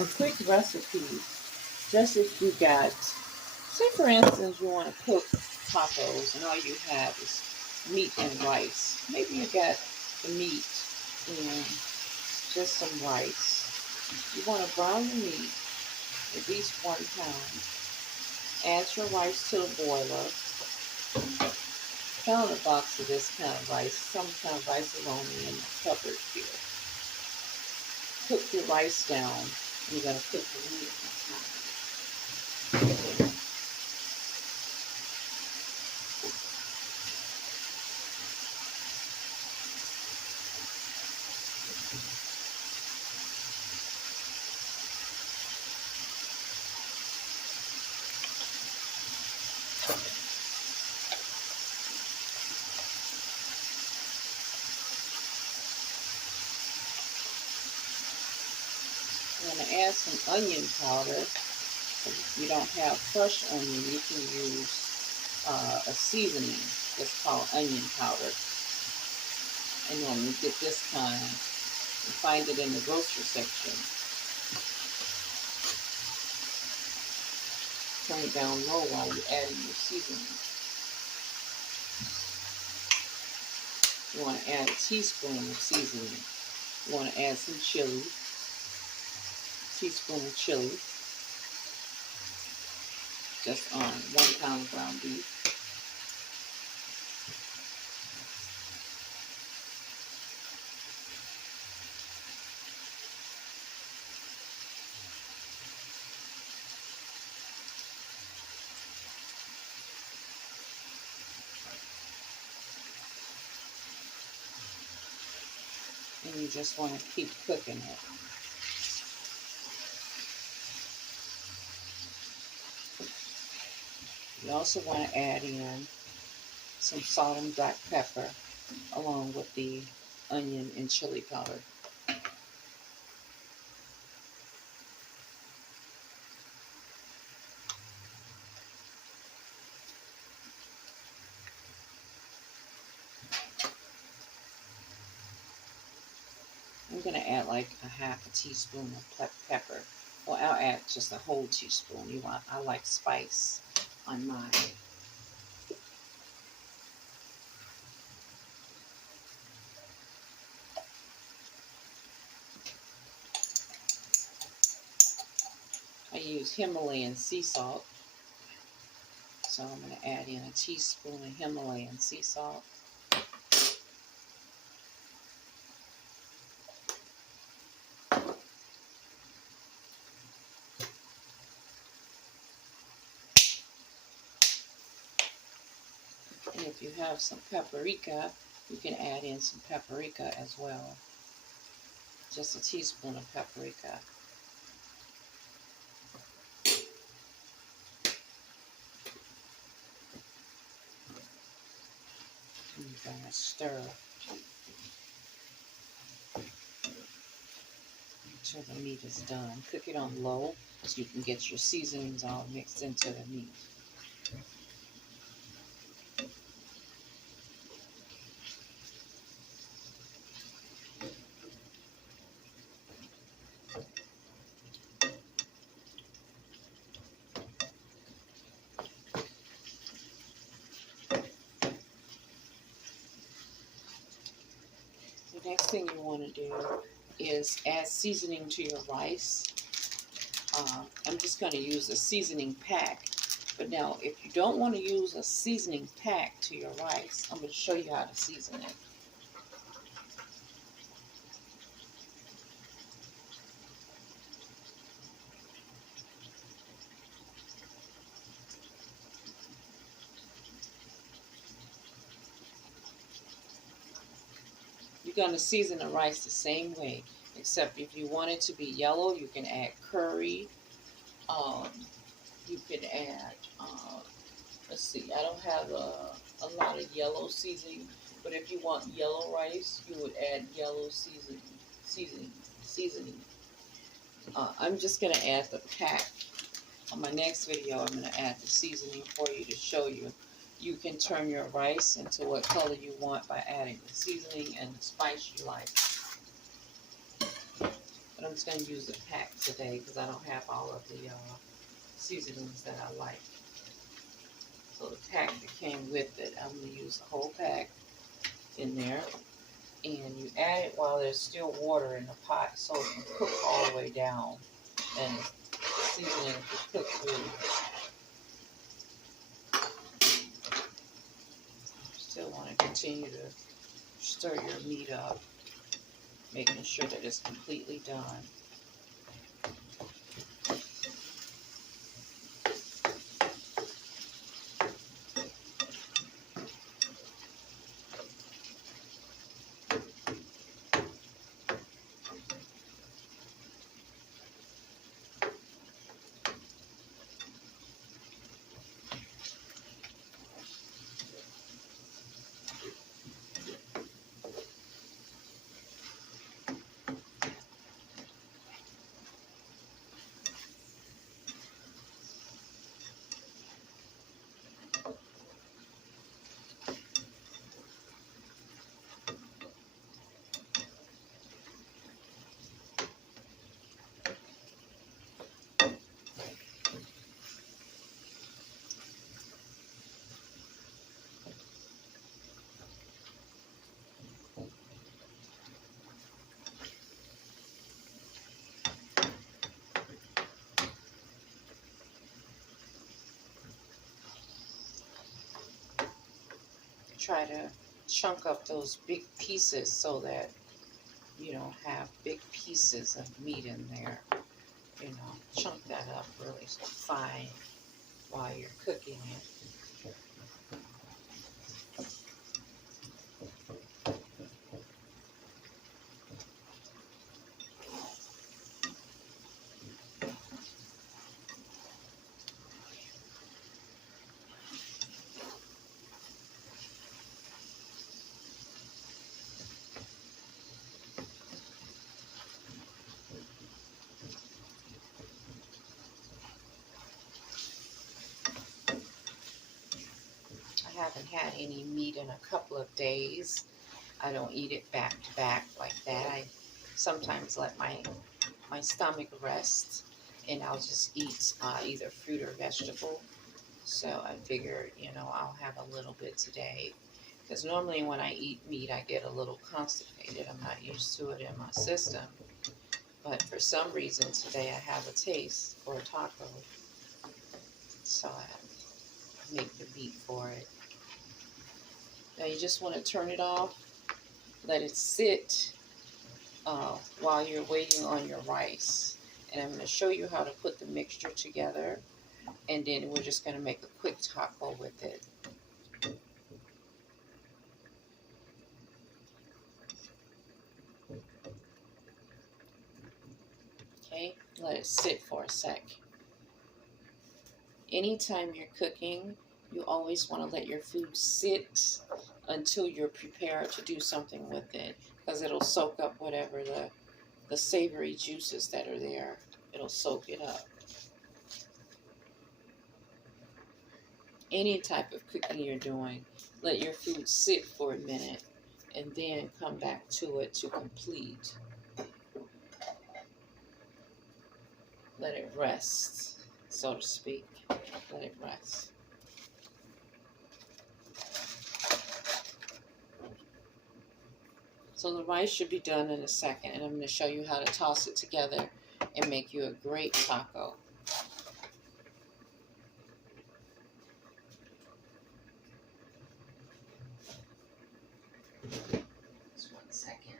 A quick recipe, just if you got, say for instance, you want to cook tacos and all you have is meat and rice. Maybe you got the meat and just some rice. You want to brown the meat at least 1 pound. Add your rice to the boiler. Pound a box of this kind of rice. Some kind of rice is only in the cupboard here. Cook your rice down. You're going to cook the meat on top. I'm going to add some onion powder. If you don't have fresh onion, you can use a seasoning that's called onion powder. And then you get this kind. You find it in the grocery section. Turn it down low while you're adding your seasoning. You want to add a teaspoon of seasoning. You want to add some chili. Teaspoon of chili. Just on 1 pound of ground beef. And you just want to keep cooking it. You also want to add in some salt and black pepper along with the onion and chili powder. I'm going to add like a half a teaspoon of pepper. Well, I'll add just a whole teaspoon. I like spice on mine. I use Himalayan sea salt. So I'm going to add in a teaspoon of Himalayan sea salt. And if you have some paprika, you can add in some paprika as well. Just a teaspoon of paprika. And you're going to stir until the meat is done. Cook it on low so you can get your seasonings all mixed into the meat. The next thing you want to do is add seasoning to your rice. I'm just going to use a seasoning pack. But now, if you don't want to use a seasoning pack to your rice, I'm going to show you how to season it. You're going to season the rice the same way, except if you want it to be yellow, you can add curry. You can add, let's see, I don't have a lot of yellow seasoning, but if you want yellow rice, you would add yellow seasoning. I'm just going to add the pack. On my next video, I'm going to add the seasoning for you to show you. You can turn your rice into what color you want by adding the seasoning and the spice you like. But I'm just going to use the pack today because I don't have all of the seasonings that I like. So the pack that came with it, I'm going to use the whole pack in there. And you add it while there's still water in the pot so it can cook all the way down. And the seasoning will cook through. Still want to continue to stir your meat up, making sure that it's completely done. Try to chunk up those big pieces so that you don't have big pieces of meat in there. You know, chunk that up really fine while you're cooking it. I haven't had any meat in a couple of days. I don't eat it back to back like that. I sometimes let my stomach rest, and I'll just eat either fruit or vegetable. So I figured, you know, I'll have a little bit today. Because normally when I eat meat, I get a little constipated. I'm not used to it in my system. But for some reason today I have a taste for a taco. So I make the meat for it. Now you just want to turn it off. Let it sit while you're waiting on your rice. And I'm going to show you how to put the mixture together. And then we're just going to make a quick taco with it. Okay, let it sit for a sec. Anytime you're cooking, you always want to let your food sit until you're prepared to do something with it, because it'll soak up whatever the savory juices that are there. It'll soak it up. Any type of cooking you're doing, let your food sit for a minute and then come back to it to complete. Let it rest, so to speak. Let it rest. So the rice should be done in a second, and I'm going to show you how to toss it together and make you a great taco. Just 1 second.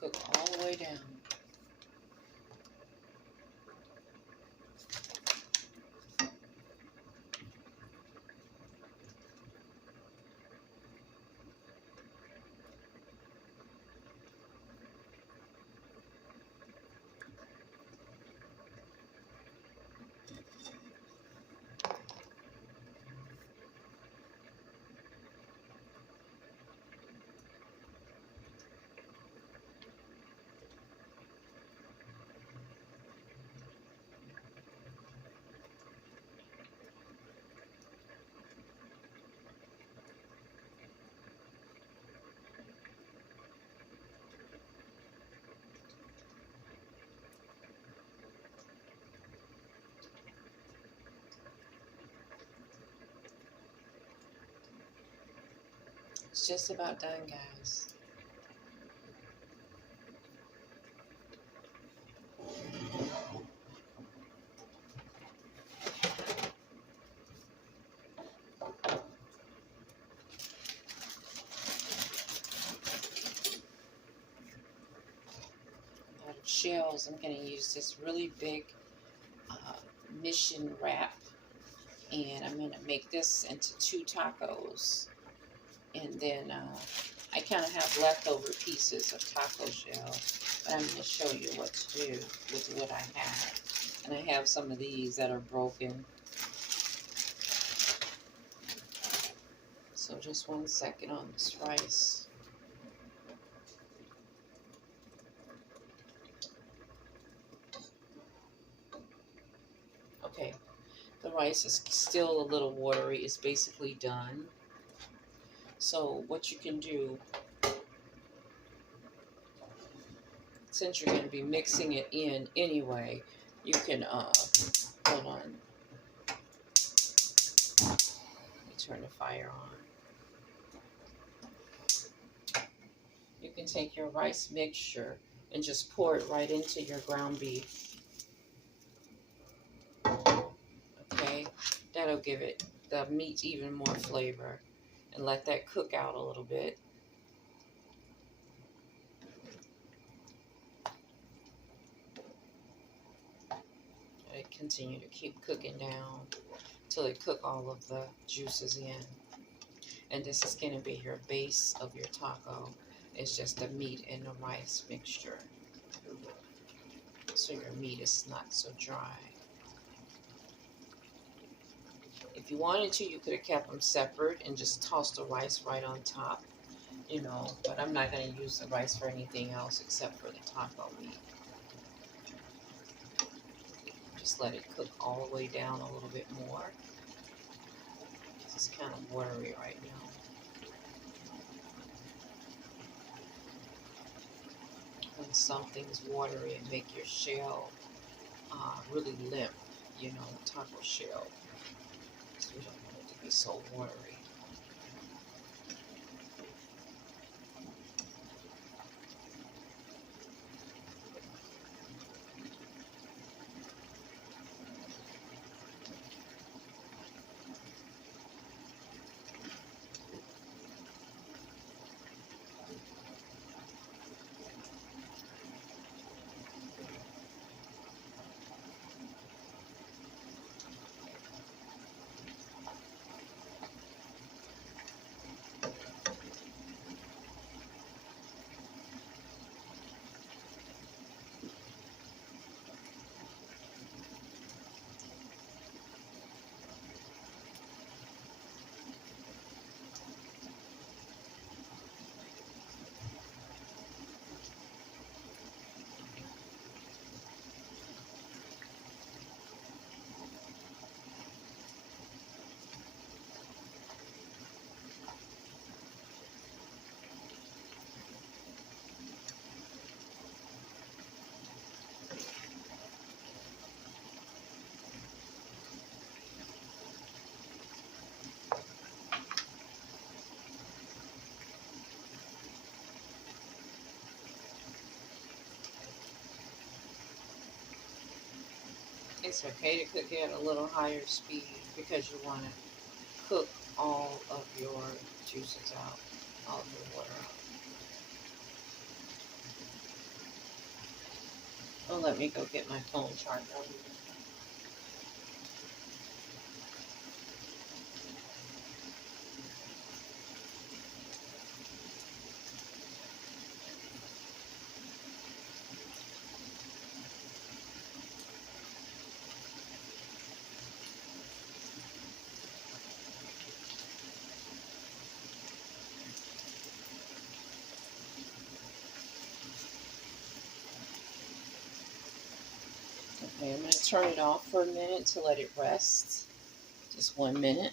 cook all the way down. It's just about done, guys. Out of shells, I'm going to use this really big mission wrap, and I'm going to make this into 2 tacos. And then I kind of have leftover pieces of taco shell, but I'm going to show you what to do with what I have. And I have some of these that are broken. So just 1 second on this rice. Okay, the rice is still a little watery. It's basically done. So what you can do, since you're going to be mixing it in anyway, you can, hold on. Let me turn the fire on. You can take your rice mixture and just pour it right into your ground beef. Okay, that'll give it, the meat, even more flavor. And let that cook out a little bit. Let it continue to keep cooking down till it cook all of the juices in. And this is going to be your base of your taco. It's just the meat and the rice mixture. So your meat is not so dry. If you wanted to, you could have kept them separate and just tossed the rice right on top, you know, but I'm not going to use the rice for anything else except for the taco meat. Just let it cook all the way down a little bit more. It's kind of watery right now. When something's watery, it make your shell really limp, you know, taco shell. So you don't want it to be so watery. It's okay to cook it at a little higher speed because you want to cook all of your juices out, all of your water out. Oh, let me go get my phone charger. Okay, I'm going to turn it off for a minute to let it rest. Just 1 minute.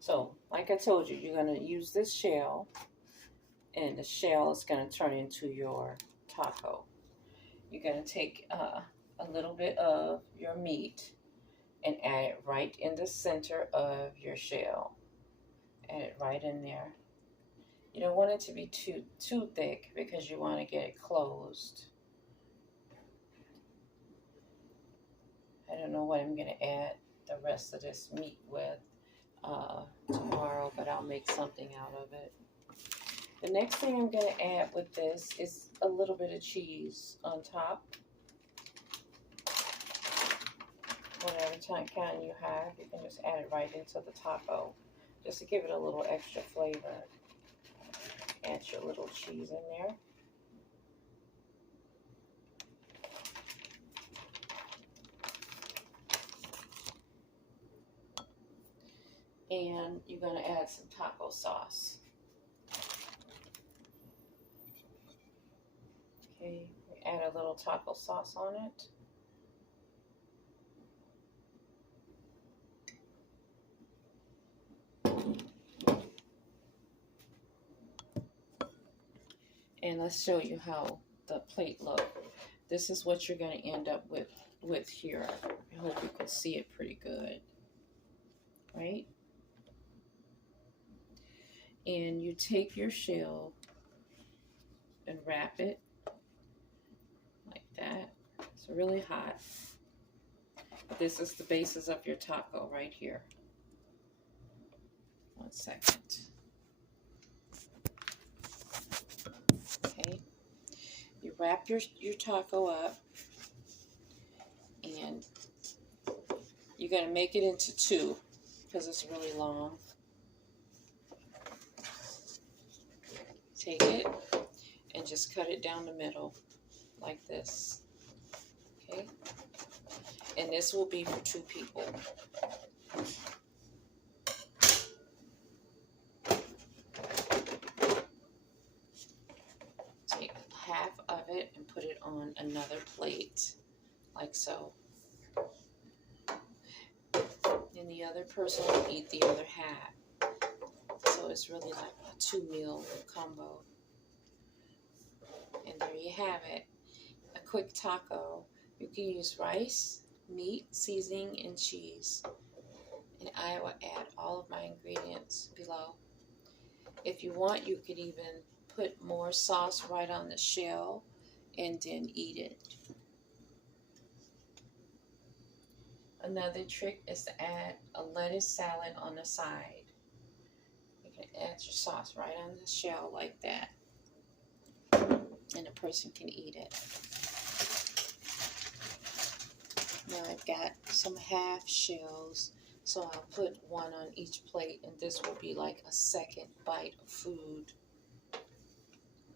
So, like I told you, you're going to use this shell, and the shell is going to turn into your taco. You're going to take a little bit of your meat and add it right in the center of your shell. Add it right in there. You don't want it to be too thick because you want to get it closed. I don't know what I'm going to add the rest of this meat with tomorrow, but I'll make something out of it. The next thing I'm going to add with this is a little bit of cheese on top. Whatever kind you have, you can just add it right into the taco just to give it a little extra flavor. Add your little cheese in there. And you're going to add some taco sauce. Okay, add a little taco sauce on it. And let's show you how the plate looks. This is what you're going to end up with here. I hope you can see it pretty good. Right? And you take your shell and wrap it like that. It's really hot. This is the basis of your taco right here. 1 second. Okay. You wrap your taco up, and you're going to make it into 2 because it's really long. Take it and just cut it down the middle like this. Okay? And this will be for 2 people. Take half of it and put it on another plate, like so. And the other person will eat the other half. So it's really like a 2-meal combo. And there you have it. A quick taco. You can use rice, meat, seasoning, and cheese. And I will add all of my ingredients below. If you want, you could even put more sauce right on the shell and then eat it. Another trick is to add a lettuce salad on the side. You can add your sauce right on the shell like that, and the person can eat it. Now I've got some half shells, so I'll put 1 on each plate, and this will be like a second bite of food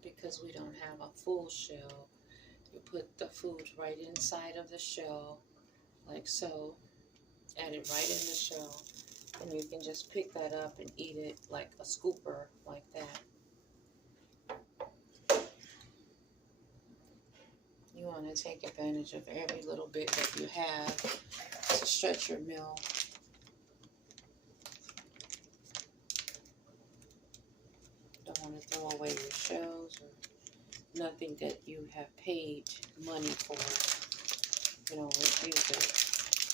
because we don't have a full shell. You put the food right inside of the shell, like so. Add it right in the shell, and you can just pick that up and eat it like a scooper, like that. You want to take advantage of every little bit that you have to stretch your meal. Don't want to throw away your shells or nothing that you have paid money for. You know, refuse it.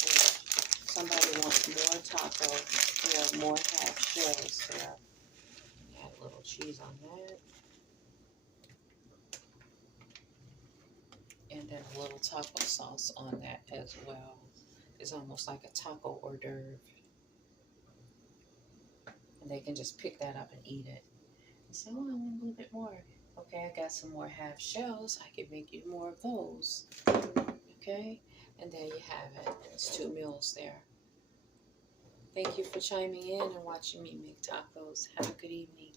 If somebody wants more taco, there are more half shells there. Add a little cheese on that. And then a little taco sauce on that as well. It's almost like a taco hors d'oeuvre. And they can just pick that up and eat it. And say, oh, I want a little bit more. Okay, I got some more half shells. I can make you more of those. Okay, and there you have it. It's 2 meals there. Thank you for chiming in and watching me make tacos. Have a good evening.